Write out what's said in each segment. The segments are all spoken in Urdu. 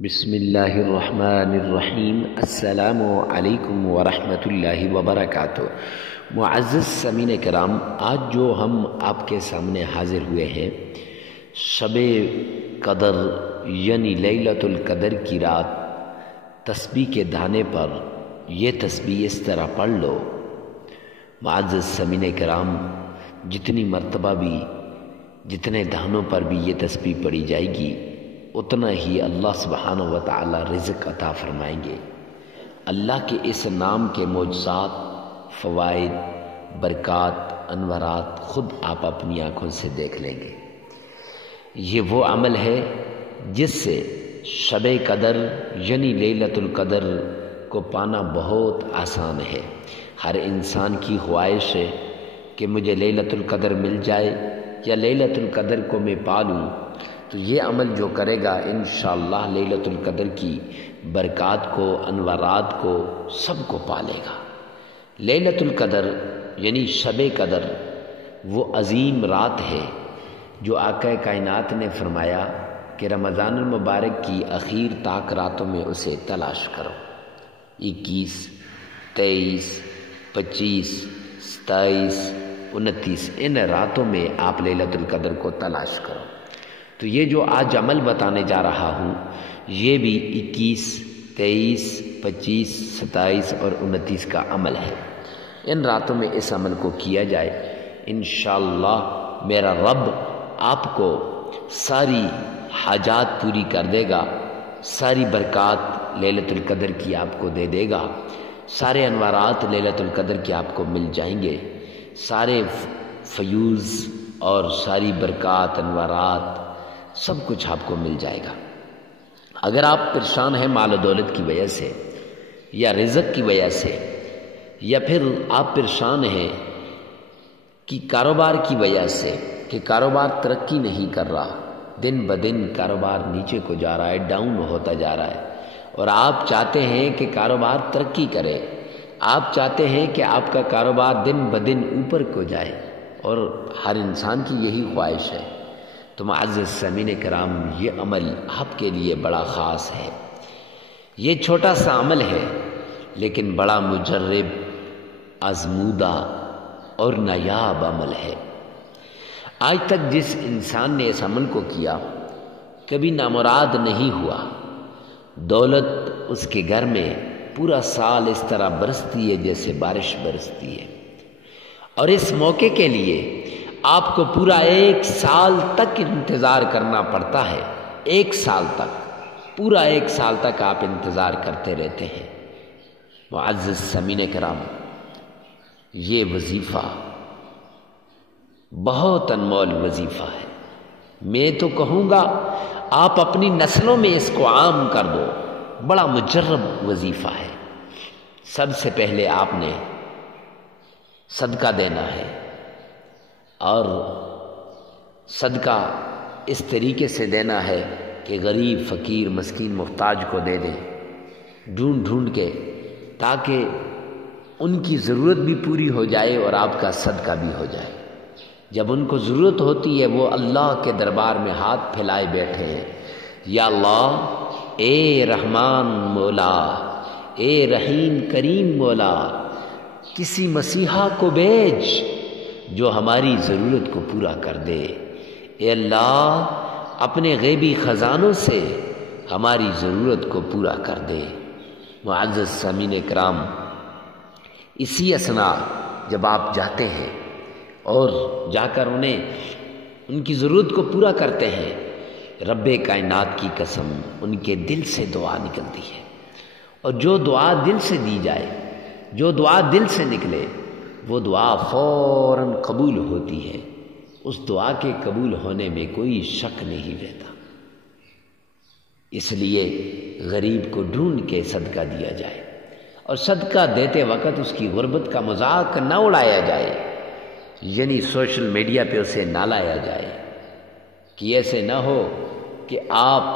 بسم اللہ الرحمن الرحیم۔ السلام علیکم ورحمۃ اللہ وبرکاتہ۔ معزز سامعین کرام، آج جو ہم آپ کے سامنے حاضر ہوئے ہیں، شب قدر یعنی لیلۃ القدر کی رات، تسبیح کے دانے پر یہ تسبیح اس طرح پڑھ لو۔ معزز سامعین کرام، جتنی مرتبہ بھی جتنے دانوں پر بھی یہ تسبیح پڑھی جائے گی، اتنا ہی اللہ سبحانہ و تعالی رزق عطا فرمائیں گے۔ اللہ کے اس نام کے معجزات، فوائد، برکات، انوارات خود آپ اپنی آنکھوں سے دیکھ لیں گے۔ یہ وہ عمل ہے جس سے شب قدر یعنی لیلۃ القدر کو پانا بہت آسان ہے۔ ہر انسان کی خواہش ہے کہ مجھے لیلۃ القدر مل جائے یا لیلۃ القدر کو میں پالوں، تو یہ عمل جو کرے گا انشاءاللہ لیلۃ القدر کی برکات کو، انوارات کو، سب کو پالے گا۔ لیلۃ القدر یعنی شب قدر وہ عظیم رات ہے جو آقا کائنات نے فرمایا کہ رمضان المبارک کی آخر تاک راتوں میں اسے تلاش کرو۔ 21، 23، 25، 27، 29 ان راتوں میں آپ لیلۃ القدر کو تلاش کرو۔ تو یہ جو آج عمل بتانے جا رہا ہوں، یہ بھی 21، 23، 25، 27 اور 29 کا عمل ہے۔ ان راتوں میں اس عمل کو کیا جائے، انشاءاللہ میرا رب آپ کو ساری حاجات پوری کر دے گا، ساری برکات لیلۃ القدر کی آپ کو دے دے گا، سارے انوارات لیلۃ القدر کے آپ کو مل جائیں گے، سارے فیوز اور ساری برکات، انوارات سب کچھ آپ کو مل جائے گا۔ اگر آپ پریشان ہیں مال و دولت کی وجہ سے، یا رزق کی وجہ سے، یا پھر آپ پریشان ہیں کہ کاروبار کی وجہ سے کہ کاروبار ترقی نہیں کر رہا، دن بدن کاروبار نیچے کو جا رہا ہے، ڈاؤن ہوتا جا رہا ہے، اور آپ چاہتے ہیں کہ کاروبار ترقی کرے، آپ چاہتے ہیں کہ آپ کا کاروبار دن بدن اوپر کو جائے، اور ہر انسان کی یہی خواہش ہے، تو معزز سامعین کرام، یہ عمل آپ کے لیے بڑا خاص ہے۔ یہ چھوٹا سا عمل ہے لیکن بڑا مجرب، آزمودہ اور نایاب عمل ہے۔ آج تک جس انسان نے اس عمل کو کیا، کبھی نامراد نہیں ہوا۔ دولت اس کے گھر میں پورا سال اس طرح برستی ہے جیسے بارش برستی ہے، اور اس موقع کے لیے آپ کو پورا 1 سال تک انتظار کرنا پڑتا ہے۔ 1 سال تک، پورا 1 سال تک آپ انتظار کرتے رہتے ہیں۔ معزز سامعین کرام، یہ وظیفہ بہت انمول وظیفہ ہے۔ میں تو کہوں گا آپ اپنی نسلوں میں اس کو عام کر دو، بڑا مجرب وظیفہ ہے۔ سب سے پہلے آپ نے صدقہ دینا ہے، اور صدقہ اس طریقے سے دینا ہے کہ غریب، فقیر، مسکین، محتاج کو دے دیں، ڈھونڈ ڈھونڈ کے، تاکہ ان کی ضرورت بھی پوری ہو جائے اور آپ کا صدقہ بھی ہو جائے۔ جب ان کو ضرورت ہوتی ہے، وہ اللہ کے دربار میں ہاتھ پھیلائے بیٹھے ہیں، یا اللہ، اے رحمان مولا، اے رحیم کریم مولا، کسی مسیحا کو بھیج جو ہماری ضرورت کو پورا کر دے۔ اے اللہ، اپنے غیبی خزانوں سے ہماری ضرورت کو پورا کر دے۔ معزز سامعین کرام، اسی اثناء جب آپ جاتے ہیں اور جا کر انہیں ان کی ضرورت کو پورا کرتے ہیں، رب کائنات کی قسم ان کے دل سے دعا نکلتی ہے، اور جو دعا دل سے دی جائے، جو دعا دل سے نکلے، وہ دعا فوراً قبول ہوتی ہے۔ اس دعا کے قبول ہونے میں کوئی شک نہیں رہتا۔ اس لیے غریب کو ڈھونڈ کے صدقہ دیا جائے، اور صدقہ دیتے وقت اس کی غربت کا مذاق نہ اڑایا جائے، یعنی سوشل میڈیا پہ اسے نہ لایا جائے، کہ ایسے نہ ہو کہ آپ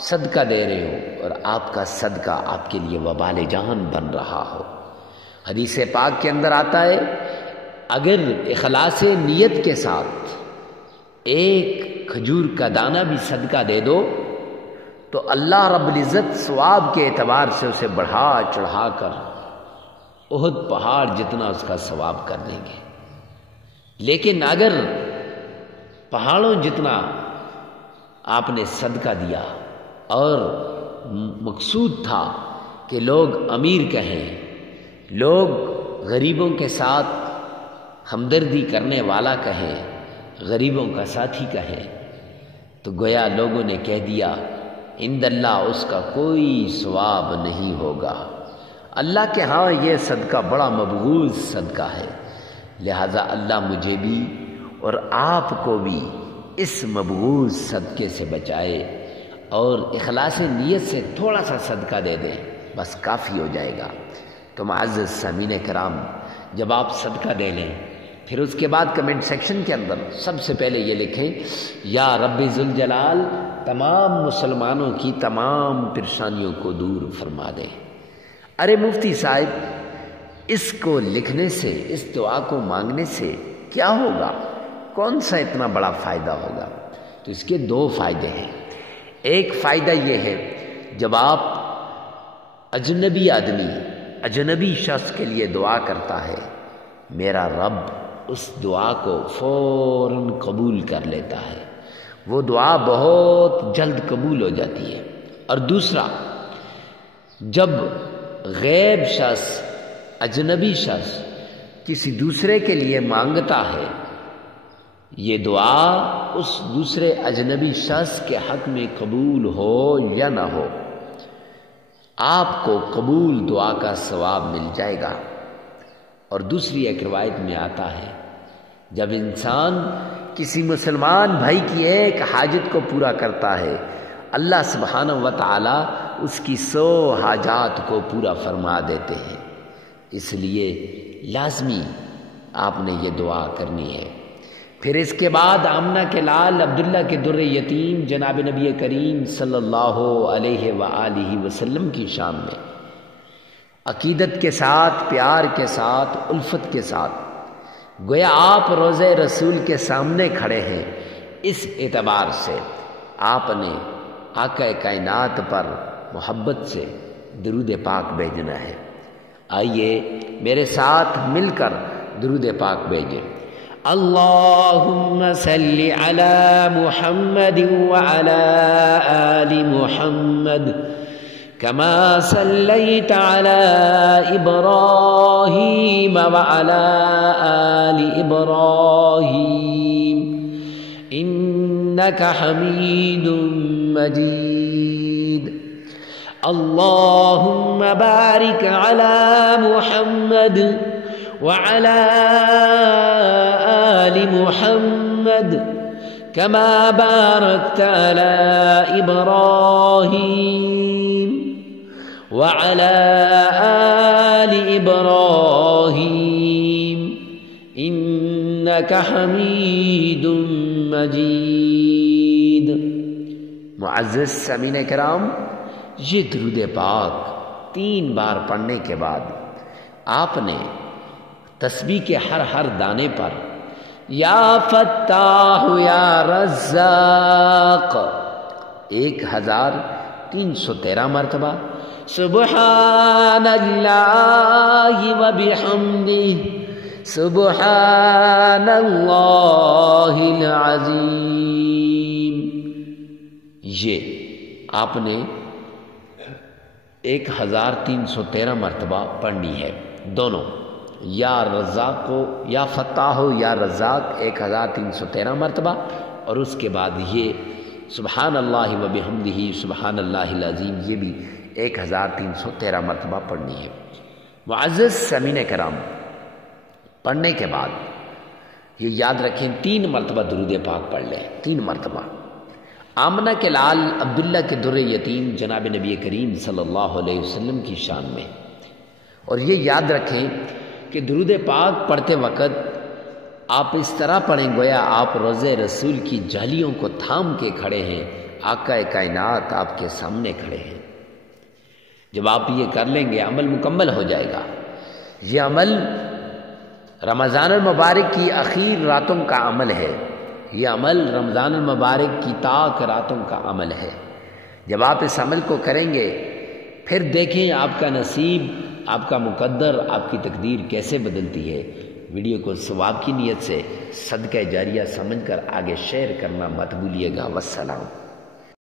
صدقہ دے رہے ہو اور آپ کا صدقہ آپ کے لیے وبال جان بن رہا ہو۔ حدیث پاک کے اندر آتا ہے، اگر اخلاص نیت کے ساتھ 1 کھجور کا دانہ بھی صدقہ دے دو تو اللہ رب العزت ثواب کے اعتبار سے اسے بڑھا چڑھا کر احد پہاڑ جتنا اس کا ثواب کر دیں گے۔ لیکن اگر پہاڑوں جتنا آپ نے صدقہ دیا اور مقصود تھا کہ لوگ امیر کہیں، لوگ غریبوں کے ساتھ ہمدردی کرنے والا کہیں، غریبوں کا ساتھی کہیں، تو گویا لوگوں نے کہہ دیا عند اللہ اس کا کوئی ثواب نہیں ہوگا، اللہ کے ہاں یہ صدقہ بڑا مبغوض صدقہ ہے، لہذا اللہ مجھے بھی اور آپ کو بھی اس مبغوض صدقے سے بچائے اور اخلاص نیت سے تھوڑا سا صدقہ دے دیں، بس کافی ہو جائے گا۔ تو معزز سامعین کرام، جب آپ صدقہ دے لیں پھر اس کے بعد کمنٹ سیکشن کے اندر سب سے پہلے یہ لکھیں یا رب ذوالجلال تمام مسلمانوں کی تمام پریشانیوں کو دور فرما دے۔ ارے مفتی صاحب، اس کو لکھنے سے، اس دعا کو مانگنے سے کیا ہوگا؟ کون سا اتنا بڑا فائدہ ہوگا؟ تو اس کے دو فائدے ہیں۔ ایک فائدہ یہ ہے، جب آپ اجنبی آدمی، اجنبی شخص کے لیے دعا کرتا ہے، میرا رب اس دعا کو فوراً قبول کر لیتا ہے، وہ دعا بہت جلد قبول ہو جاتی ہے۔ اور دوسرا، جب غیب شخص، اجنبی شخص کسی دوسرے کے لیے مانگتا ہے، یہ دعا اس دوسرے اجنبی شخص کے حق میں قبول ہو یا نہ ہو، آپ کو قبول دعا کا ثواب مل جائے گا۔ اور دوسری ایک روایت میں آتا ہے، جب انسان کسی مسلمان بھائی کی ایک حاجت کو پورا کرتا ہے، اللہ سبحانہ و تعالی اس کی 100 حاجات کو پورا فرما دیتے ہیں۔ اس لیے لازمی آپ نے یہ دعا کرنی ہے۔ پھر اس کے بعد آمنہ کے لال عبداللہ کے در یتیم جناب نبی کریم صلی اللہ علیہ وآلہ وسلم کی شان میں عقیدت کے ساتھ، پیار کے ساتھ، الفت کے ساتھ، گویا آپ روضہ رسول کے سامنے کھڑے ہیں، اس اعتبار سے آپ نے آقا کائنات پر محبت سے درود پاک بھیجنا ہے۔ آئیے میرے ساتھ مل کر درود پاک بھیجیں۔ اللہم صلی علی محمد وعلی آل محمد كما صليت على إبراهيم وعلى آل إبراهيم إنك حميد مجيد اللهم بارك على محمد وعلى آل محمد كما باركت على إبراهيم وعلى آل إبراهيم إنك حميد مجيد۔ معزز سامعین کرام، یہ درود پاک 3 بار پڑھنے کے بعد آپ نے تسبیح کے ہر دانے پر یا فتاح یا رزاق 1313 مرتبہ، سبحان اللہ وبحمدہ سبحان اللہ العظیم، یہ آپ نے 1313 مرتبہ پڑھنی ہے دونوں، یا رزاق کو، یا فتاح ہو یا رزاق 1313 مرتبہ، اور اس کے بعد یہ سبحان اللہ وبحمدہ سبحان اللہ العظیم یہ بھی 1313 مرتبہ پڑھنی ہے۔ معزز سامعین کرام، پڑھنے کے بعد یہ یاد رکھیں 3 مرتبہ درود پاک پڑھ لیں، 3 مرتبہ آمنہ کے لال عبداللہ کے در یتیم جناب نبی کریم صلی اللہ علیہ وسلم کی شان میں۔ اور یہ یاد رکھیں کہ درود پاک پڑھتے وقت آپ اس طرح پڑھیں گویا آپ روضہ رسول کی جھالیوں کو تھام کے کھڑے ہیں، آقا کائنات آپ کے سامنے کھڑے ہیں۔ جب آپ یہ کر لیں گے عمل مکمل ہو جائے گا۔ یہ عمل رمضان المبارک کی اخیر راتوں کا عمل ہے، یہ عمل رمضان المبارک کی تاک راتوں کا عمل ہے۔ جب آپ اس عمل کو کریں گے پھر دیکھیں آپ کا نصیب، آپ کا مقدر، آپ کی تقدیر کیسے بدلتی ہے۔ ویڈیو کو ثواب کی نیت سے صدقہ جاریہ سمجھ کر آگے شیئر کرنا مت بھولیے گا۔ والسلام۔